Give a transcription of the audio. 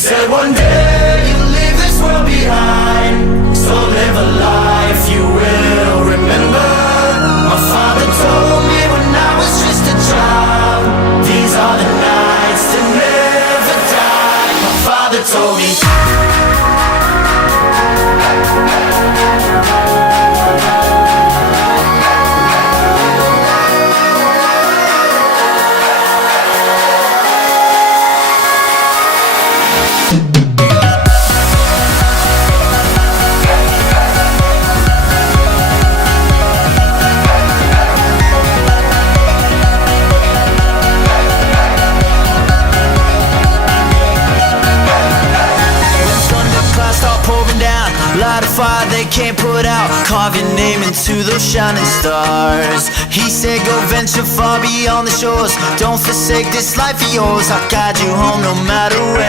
said one day you'll leave this world behind, so live a life you will remember. My father told me when I was just a child, these are the nights that never die. My father told me. Light a fire they can't put out, carve your name into those shining stars. He said go venture far beyond the shores, don't forsake this life of yours. I'll guide you home no matter where.